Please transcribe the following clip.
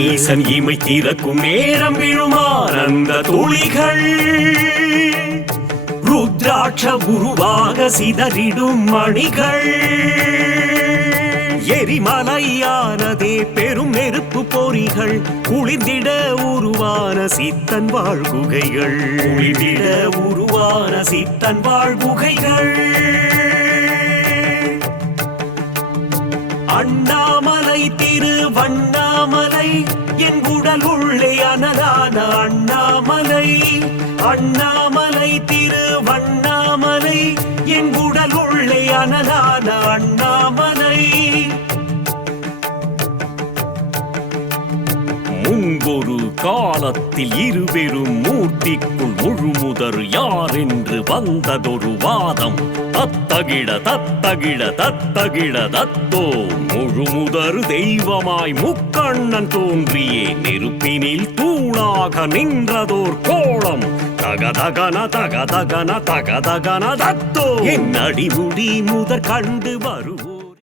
ஈசன் இமை திறக்கும் நேரம் விழும் ஆனந்த துளிகள் ருத்ராட்ச உருவாக சிதறிடும் மணிகள் எரிமலையானதே பெரும் நெருப்பு பொறிகள் குளிர்ந்திட உருவான சித்தன் வாழ்குகைகள் குளிர்ந்திட உருவான சித்தன் வாழ்குகைகள் அண்ணாமலை திருவண்ணாமலை என் உடல் உள்ளே அனலான அண்ணாமலை அண்ணாமலை திருவண்ணாமலை என் உடல் உள்ளே அனலான அண்ணாமலை முன்பொரு காலத்தில் இருவரும் மூர்த்திக்குள் முழுமுதர் யார் என்று வந்ததொரு வாதம் தத்தகிட தத்தகிட தத்தகிட தத்தோ முழுமுதர் தெய்வமாய் முக்கண்ணன் தோன்றியே நெருப்பினில் தூணாக நின்றதோர் கோலம் தகதகன தகதகன தகதகன தத்தோ என் அடிமுடி முதற் கண்டு வருவோம்.